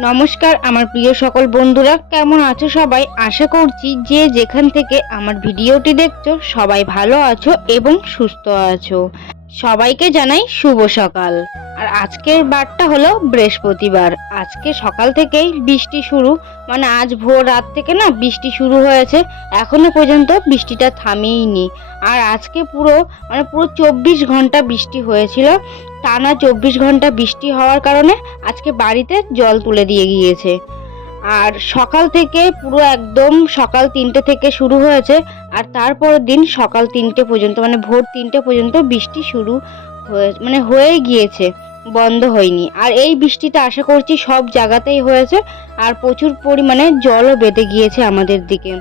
নমস্কার, আমার প্রিয় সকল বন্ধুরা, কেমন আছো সবাই? আশা করছি যে যেখান থেকে আমার ভিডিওটি দেখছ, সবাই ভালো আছো এবং সুস্থ আছো। সবাইকে জানাই শুভ সকাল। আর আজকের বারটা হলো বৃহস্পতিবার। আজকে সকাল থেকেই বৃষ্টি শুরু। মানে আজ ভোর রাত থেকে না বৃষ্টি শুরু হয়েছে। এখনও পর্যন্ত বৃষ্টিটা থামিয়েইনি আর আজকে পুরো মানে পুরো চব্বিশ ঘণ্টা বৃষ্টি হয়েছিল। টানা চব্বিশ ঘণ্টা বৃষ্টি হওয়ার কারণে আজকে বাড়িতে জল তুলে দিয়ে গিয়েছে। আর সকাল থেকে পুরো একদম সকাল তিনটে থেকে শুরু হয়েছে, আর তারপরের দিন সকাল তিনটে পর্যন্ত মানে ভোর তিনটে পর্যন্ত বৃষ্টি শুরু হয়ে মানে হয়ে গিয়েছে, বন্ধ হয়নি। আর এই বৃষ্টিটা আশা করছি সব জায়গাতেই হয়েছে, আর প্রচুর পরিমাণে জলও বেঁধে গিয়েছে আমাদের দিকে।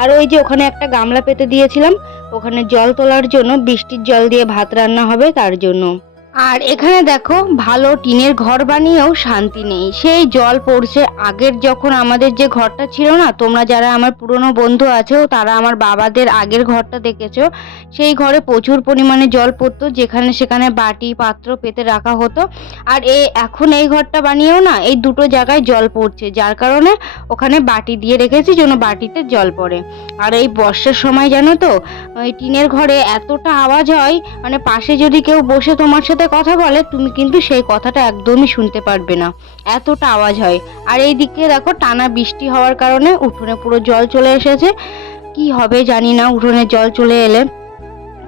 আর ওই যে ওখানে একটা গামলা পেতে দিয়েছিলাম, ওখানে জল তোলার জন্য বৃষ্টির জল দিয়ে ভাত রান্না হবে তার জন্য। আর এখানে দেখো, ভালো টিনের ঘর বানিয়েও শান্তি নেই। সেই জল পড়ছে। আগের যখন আমাদের যে ঘরটা ছিল না, তোমরা যারা আমার পুরনো বন্ধু আছো, তারা আমার বাবাদের আগের ঘরটা দেখেছ। সেই ঘরে প্রচুর পরিমাণে জল পড়তো, যেখানে সেখানে বাটি, পাত্র পেতে রাখা হতো। আর এই এখন এই ঘরটা বানিয়েও না, এই দুটো জায়গায় জল পড়ছে। যার কারণে ওখানে বাটি দিয়ে রেখেছি, যেন বাটিতে জল পড়ে। আর এই বর্ষার সময় জানো তো, ওই টিনের ঘরে এতটা আওয়াজ হয় মানে পাশে যদি কেউ বসে তোমার সাথে কথা বলে, তুমি কিন্তু সেই কথাটা একদমই শুনতে পারবে না। এতটা আওয়াজ হয়। আর এই দিকে দেখো, টানা বৃষ্টি হওয়ার কারণে উঠোনে পুরো জল চলে এসেছে। কি হবে জানি না, উঠোনে জল চলে এলে।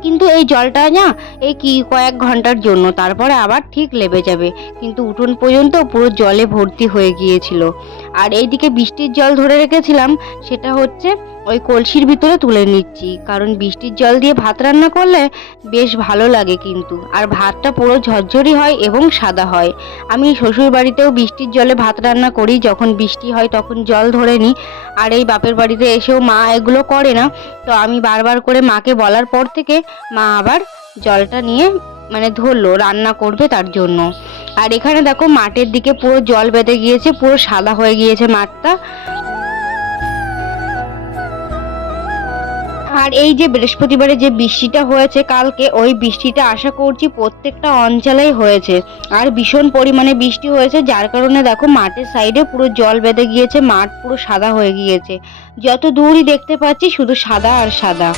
কিন্তু এই জলটা না, এই কি কয়েক ঘণ্টার জন্য, তারপরে আবার ঠিক লেবে যাবে। কিন্তু উঠোন পর্যন্ত পুরো জলে ভর্তি হয়ে গিয়েছিল। আর এইদিকে বৃষ্টির জল ধরে রেখেছিলাম, সেটা হচ্ছে ওই কলসির ভিতরে তুলে নিচ্ছি। কারণ বৃষ্টির জল দিয়ে ভাত রান্না করলে বেশ ভালো লাগে কিন্তু। আর ভাতটা পুরো ঝরঝরি হয় এবং সাদা হয়। আমি শ্বশুর বাড়িতেও বৃষ্টির জলে ভাত রান্না করি। যখন বৃষ্টি হয় তখন জল ধরে নিই। আর এই বাপের বাড়িতে এসেও মা এগুলো করে না। তো আমি বারবার করে মাকে বলার পর থেকে মা আবার জলটা নিয়ে মানে ধরলো, রান্না করবে তার জন্য। আর এখানে দেখো মাঠের দিকে পুরো জল বেঁধে গিয়েছে, পুরো সাদা হয়ে গিয়েছে মাঠটা। আর এই যে বৃহস্পতিবারে যে বৃষ্টিটা হয়েছে কালকে, ওই বৃষ্টিটা আশা করছি প্রত্যেকটা অঞ্চলেই হয়েছে। আর ভীষণ পরিমাণে বৃষ্টি হয়েছে, যার কারণে দেখো মাঠের সাইডে পুরো জল বেঁধে গিয়েছে, মাঠ পুরো সাদা হয়ে গিয়েছে। যত দূরই দেখতে পাচ্ছি শুধু সাদা আর সাদা।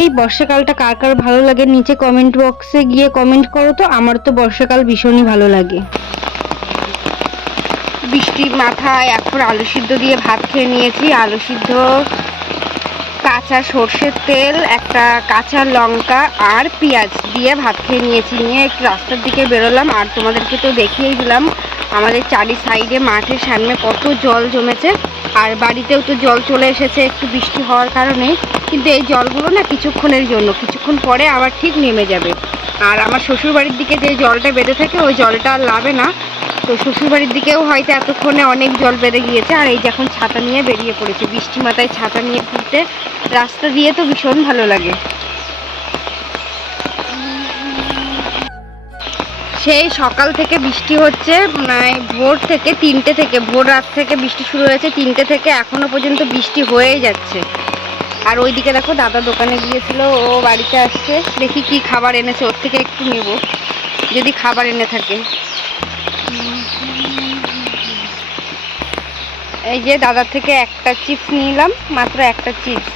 এই বর্ষাকালটা কার কার ভালো লাগে? নিচে কমেন্ট বক্সে গিয়ে কমেন্ট করো তো। আমার তো বর্ষাকাল ভীষণই ভালো লাগে। বৃষ্টি মাথায় এখন আলু সিদ্ধ দিয়ে ভাত খেয়ে নিয়েছি। আলু সিদ্ধ কাঁচা সর্ষের তেল একটা কাঁচা লঙ্কা আর পেঁয়াজ দিয়ে ভাত খেয়ে নিয়েছি। নিয়ে একটু রাস্তার দিকে বেরোলাম। আর তোমাদেরকে তো দেখিয়েই দিলাম আমাদের চারি সাইডে মাঠের সামনে কত জল জমেছে। আর বাড়িতেও তো জল চলে এসেছে, একটু বৃষ্টি হওয়ার কারণে। কিন্তু এই জলগুলো না কিছুক্ষণের জন্য, কিছুক্ষণ পরে আবার ঠিক নেমে যাবে। আর আমার শ্বশুর বাড়ির দিকে যে জলটা বেঁধে থাকে, ওই জলটা আর লাভে না। তো শ্বশুর বাড়ির দিকেও হয়তো এতক্ষণে অনেক জল বেঁধে গিয়েছে, আর এই যে এখন ছাতা নিয়ে বেরিয়ে পড়েছে। বৃষ্টি মাথায় ছাতা নিয়ে ঘুরতে, রাস্তা দিয়ে তো ভীষণ ভালো লাগে। সেই সকাল থেকে বৃষ্টি হচ্ছে মানে ভোর থেকে তিনটে থেকে, ভোর রাত থেকে বৃষ্টি শুরু হয়েছে তিনটে থেকে, এখনও পর্যন্ত বৃষ্টি হয়েই যাচ্ছে। আর ওইদিকে দেখো দাদা দোকানে গিয়েছিল, ও বাড়িতে আসছে, দেখি কি খাবার এনেছে, ওর থেকে একটু নেব, যদি খাবার এনে থাকে। এই যে দাদার থেকে একটা চিপস নিলাম, মাত্র একটা চিপস,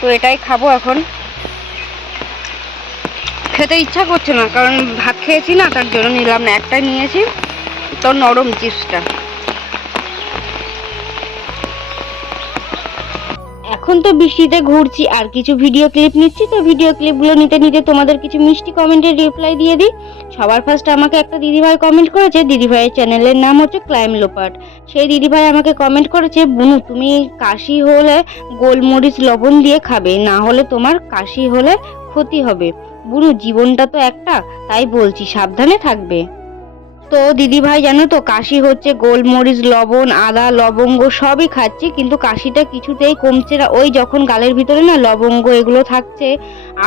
তো এটাই খাব এখন। খেতে ইচ্ছা করছে না, কারণ ভাত খেয়েছি না, তার জন্য নিলাম না। একটা নিয়েছি, তো নরম চিপসটা। এখন তো বৃষ্টিতে ঘুরছি, আর কিছু ভিডিও ক্লিপ নিচ্ছি, তো ভিডিও ক্লিপগুলো নিতে নিতে তোমাদের কিছু মিষ্টি কমেন্টের রিপ্লাই দিয়ে দিই। সবার ফার্স্ট আমাকে একটা দিদিভাই কমেন্ট করেছে, দিদিভাইয়ের চ্যানেলের নাম হচ্ছে ক্লাইম লোপাট সেই দিদিভাই আমাকে কমেন্ট করেছে, বুনু, তুমি কাশি হলে গোলমরিচ লবণ দিয়ে খাবে, না হলে তোমার কাশি হলে ক্ষতি হবে। বুনু জীবনটা তো একটা, তাই বলছি, সাবধানে থাকবে। তো দিদি ভাই জানো তো, কাশি হচ্ছে, গোলমরিচ, লবণ, আদা, লবঙ্গ সবই খাচ্ছি, কিন্তু কাশিটা কিছুতেই কমছে না। ওই যখন গালের ভিতরে না লবঙ্গ এগুলো থাকছে,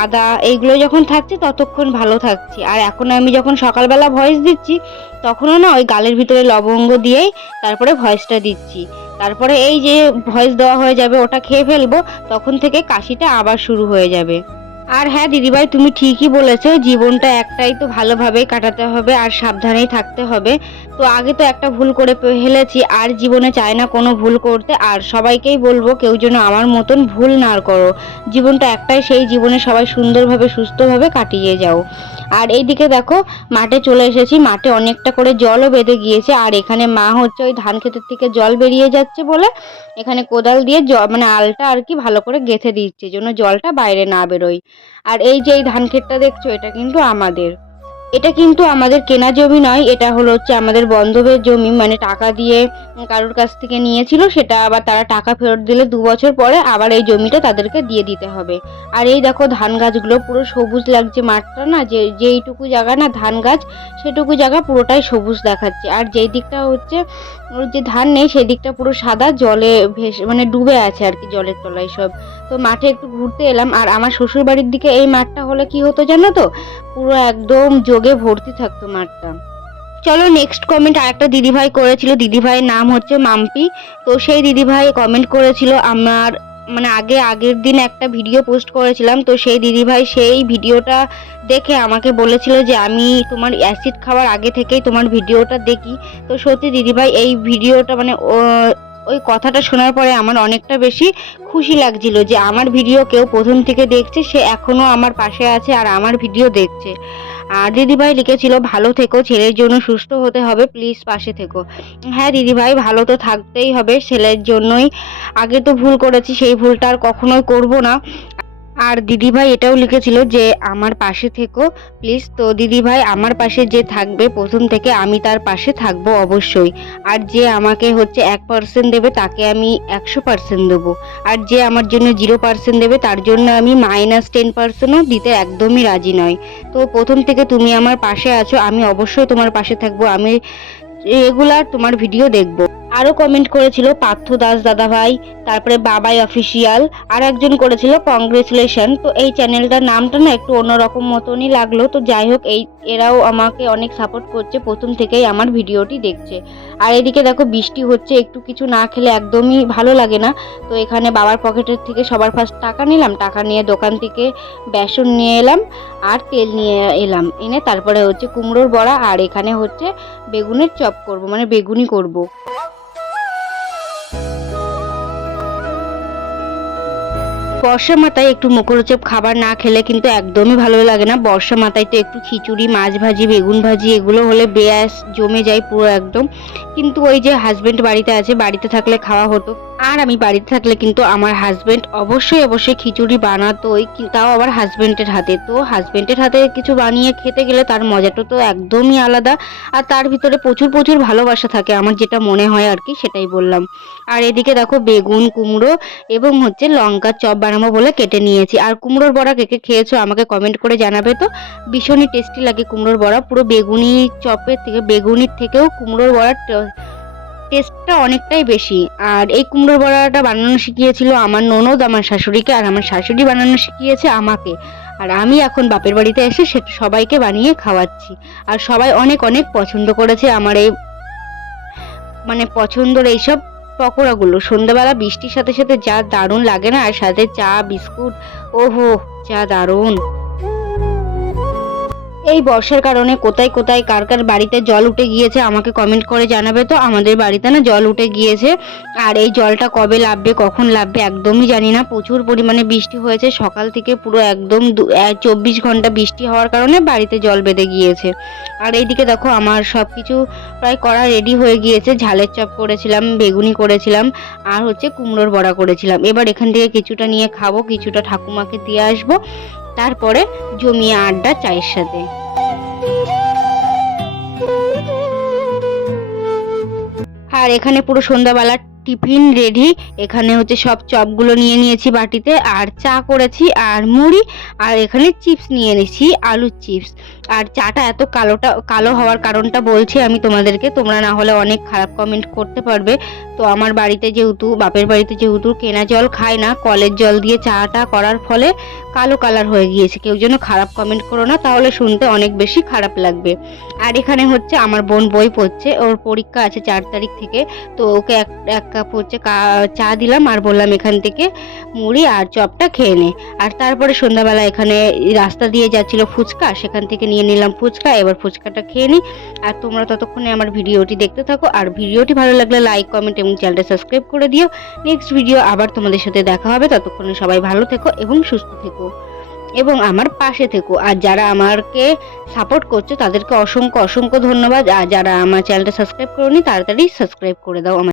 আদা এইগুলো যখন থাকছে, ততক্ষণ ভালো থাকছি। আর এখন আমি যখন সকালবেলা ভয়েস দিচ্ছি, তখনও না ওই গালের ভিতরে লবঙ্গ দিয়েই তারপরে ভয়েসটা দিচ্ছি। তারপরে এই যে ভয়েস দেওয়া হয়ে যাবে, ওটা খেয়ে ফেলব, তখন থেকে কাশিটা আবার শুরু হয়ে যাবে। আর হ্যাঁ দিদিভাই, তুমি ঠিকই বলেছ, জীবনটা একটাই তো ভালোভাবেই কাটাতে হবে আর সাবধানেই থাকতে হবে। তো আগে তো একটা ভুল করে ফেলেছি, আর জীবনে চায় না কোনো ভুল করতে। আর সবাইকেই বলব, কেউ যেন আমার মতন ভুল না করো। জীবনটা একটাই, সেই জীবনে সবাই সুন্দরভাবে, সুস্থভাবে কাটিয়ে যাও। আর এইদিকে দেখো, মাঠে চলে এসেছি। মাঠে অনেকটা করে জলও বেঁধে গিয়েছে। আর এখানে মা হচ্ছে ওই ধান ক্ষেতের থেকে জল বেরিয়ে যাচ্ছে বলে এখানে কোদাল দিয়ে জ মানে আলটা আর কি ভালো করে গেঁথে দিচ্ছে, যেন জলটা বাইরে না বেরোয়। আর এই যে এই ধান ক্ষেতটা দেখছ, এটা কিন্তু আমাদের। এটা কিন্তু আমাদের কেনা জমি নয়, এটা হলো হচ্ছে আমাদের বন্ধবের জমি মানে টাকা দিয়ে কারোর কাছ থেকে নিয়েছিল, সেটা আবার তারা টাকা ফেরত দিলে দু বছর পরে আবার এই জমিটা তাদেরকে দিয়ে দিতে হবে। আর এই দেখো ধান গাছগুলো পুরো সবুজ লাগছে মাঠটা না, যে যেইটুকু জায়গা না ধান গাছ, সেটুকু জায়গা পুরোটাই সবুজ দেখাচ্ছে। আর যেই দিকটা হচ্ছে ওর যে ধান নেই, সেই দিকটা পুরো সাদা, জলে ভেসে মানে ডুবে আছে আর কি জলের তলায় সব। তো মাঠে একটু ঘুরতে এলাম, আর আমার শ্বশুর বাড়ির দিকে এই মাঠটা হলে কি হতো জানো তো? পুরো একদম যোগে ভর্তি থাকতো মাঠটা। চলো নেক্সট কমেন্ট আরেকটা দিদিভাই করেছিল। দিদিভাইয়ের নাম হচ্ছে মাম্পি। তো সেই দিদিভাই কমেন্ট করেছিল, আমার মানে আগে, আগের দিন একটা ভিডিও পোস্ট করেছিলাম। তো সেই দিদিভাই সেই ভিডিওটা দেখে আমাকে বলেছিল যে, আমি তোমার অ্যাসিড খাওয়ার আগে থেকেই তোমার ভিডিওটা দেখি। তো সত্যি দিদিভাই এই ভিডিওটা মানে ওই কথাটা শোনার পরে আমার অনেকটা বেশি খুশি লাগছিল যে আমার ভিডিও কেউ প্রথম থেকে দেখছে, সে এখনও আমার পাশে আছে আর আমার ভিডিও দেখছে। আর দিদিভাই লিখেছিল, ভালো থেকো, ছেলের জন্য সুস্থ হতে হবে প্লিজ পাশে থেকো। হ্যাঁ দিদিভাই, ভালো তো থাকতেই হবে, ছেলের জন্যই আগে তো ভুল করেছি, সেই ভুলটা আর কখনোই করব না। আর দিদিভাই এটাও লিখেছিল যে, আমার পাশে থেকো প্লিজ তো দিদিভাই, আমার পাশে যে থাকবে, প্রথম থেকে আমি তার পাশে থাকব অবশ্যই। আর যে আমাকে হচ্ছে এক পার্সেন্ট দেবে, তাকে আমি একশো পার্সেন্ট দেবো। আর যে আমার জন্য জিরো পার্সেন্ট দেবে, তার জন্য আমি মাইনাস টেন পার্সেন্টও দিতে একদমই রাজি নয়। তো প্রথম থেকে তুমি আমার পাশে আছো, আমি অবশ্যই তোমার পাশে থাকব। আমি রেগুলার তোমার ভিডিও দেখব। আরও কমেন্ট করেছিল পার্থ দাস দাদাভাই, তারপরে বাবাই অফিসিয়াল আর একজন করেছিল কংগ্রেচুলেশন তো এই চ্যানেলটার নামটা না একটু অন্যরকম মতনই লাগল। তো যাই হোক, এই, এরাও আমাকে অনেক সাপোর্ট করছে, প্রথম থেকেই আমার ভিডিওটি দেখছে। আর এদিকে দেখো, বৃষ্টি হচ্ছে, একটু কিছু না খেলে একদমই ভালো লাগে না। তো এখানে বাবার পকেটের থেকে সবার ফার্স্ট টাকা নিলাম, টাকা নিয়ে দোকান থেকে বেসন নিয়ে এলাম, আর তেল নিয়ে এলাম। এনে তারপরে হচ্ছে কুমড়োর বড়া, আর এখানে হচ্ছে বেগুনের চপ করব মানে বেগুনি করব। বর্ষা মাথায় একটু মুখরোচক খাবার না খেলে কিন্তু একদমই ভালো লাগে না। বর্ষা মাথায় তো একটু খিচুড়ি, মাছ ভাজি, বেগুন ভাজি, এগুলো হলে বেয়াস জমে যায় পুরো একদম। কিন্তু ওই যে হাজব্যান্ড বাড়িতে আছে, বাড়িতে থাকলে খাওয়া হতো। আর আমি বাড়িতে থাকলে কিন্তু আমার হাজব্যান্ড অবশ্যই অবশ্যই খিচুড়ি বানাতোই তাও আবার হাজব্যান্ডের হাতে। তো হাজব্যান্ডের হাতে কিছু বানিয়ে খেতে গেলে তার মজাটা তো একদমই আলাদা। আর তার ভিতরে প্রচুর প্রচুর ভালোবাসা থাকে, আমার যেটা মনে হয় আর কি, সেটাই বললাম। আর এদিকে দেখো বেগুন, কুমড়ো এবং হচ্ছে লঙ্কার চপ বানাবো বলে কেটে নিয়েছি। আর কুমড়োর বড়া কে কে খেয়েছো আমাকে কমেন্ট করে জানাবে তো। ভীষণই টেস্টি লাগে কুমড়োর বড়া। পুরো বেগুনি চপের থেকে, বেগুনির থেকেও কুমড়োর বড়ার টেস্টটা অনেকটাই বেশি। আর এই কুমড়োর বড়াটা বানানো শিখিয়েছিল আমার ননদ, আমার শাশুড়িকে, আর আমার শাশুড়ি বানানো শিখিয়েছে আমাকে। আর আমি এখন বাপের বাড়িতে এসে সেটা সবাইকে বানিয়ে খাওয়াচ্ছি। আর সবাই অনেক অনেক পছন্দ করেছে আমার এই মানে পছন্দর এইসব পকোড়াগুলো। সন্ধ্যাবেলা বৃষ্টির সাথে সাথে যা দারুণ লাগে না, আর সাথে চা, বিস্কুট, ওহো, যা দারুণ। এই বর্ষার কারণে কোথায় কোথায় কার কার বাড়িতে জল উঠে গিয়েছে আমাকে কমেন্ট করে জানাবে তো। আমাদের বাড়িতে না জল উঠে গিয়েছে। আর এই জলটা কবে লাভবে, কখন লাগবে একদমই জানি না। প্রচুর পরিমাণে বৃষ্টি হয়েছে। সকাল থেকে পুরো একদম চব্বিশ ঘণ্টা বৃষ্টি হওয়ার কারণে বাড়িতে জল বেঁধে গিয়েছে। আর এইদিকে দেখো আমার সব কিছু প্রায় করা রেডি হয়ে গিয়েছে। ঝালের চপ করেছিলাম, বেগুনি করেছিলাম, আর হচ্ছে কুমড়োর বড়া করেছিলাম। এবার এখান থেকে কিছুটা নিয়ে খাব, কিছুটা ঠাকুমাকে দিয়ে আসব। তারপরে জমিয়ে আড্ডা চায়ের সাথে। আর এখানে পুরো সন্ধ্যাবেলা টিফিন রেডি। এখানে হচ্ছে সব চপগুলো নিয়ে নিয়েছি বাটিতে, আর চা করেছি, আর মুড়ি, আর এখানে চিপস নিয়ে নিয়েছি আলুর চিপস। আর চাটা এত কালোটা, কালো হওয়ার কারণটা বলছি আমি তোমাদেরকে, তোমরা না হলে অনেক খারাপ কমেন্ট করতে পারবে। তো আমার বাড়িতে যেহেতু, বাপের বাড়িতে যেহেতু কেনা জল খায় না, কলের জল দিয়ে চাটা করার ফলে কালো কালার হয়ে গিয়েছে। কেউ যেন খারাপ কমেন্ট করো না, তাহলে শুনতে অনেক বেশি খারাপ লাগবে। আর এখানে হচ্ছে আমার বোন বই পড়ছে, ওর পরীক্ষা আছে চার তারিখ থেকে, তো ওকে এক এক কাপ হচ্ছে চা দিলাম আর বললাম এখান থেকে মুড়ি আর চপটা খেয়ে নে। আর তারপরে সন্ধ্যাবেলা এখানে রাস্তা দিয়ে যাচ্ছিল ফুচকা, সেখান থেকে নিয়ে নিলাম ফুচকা, এবার ফুচকাটা খেয়ে নিই আর তোমরা ততক্ষণে আমার ভিডিওটি দেখতে থাকো, আর ভিডিওটি ভালো লাগলে লাইক কমেন্ট এবং চ্যানেলটা সাবস্ক্রাইব করে দিও। নেক্সট ভিডিও আবার তোমাদের সাথে দেখা হবে, ততক্ষণে সবাই ভালো থেকো এবং সুস্থ থেকো। এবং আমার পাশে থেকো। আর যারা আমাকে সাপোর্ট করছ, তাদেরকে অসংখ্য অসংখ্য ধন্যবাদ। আর যারা আমার চ্যানেলটা সাবস্ক্রাইব করোনি, তাড়াতাড়ি সাবস্ক্রাইব করে দাও আমার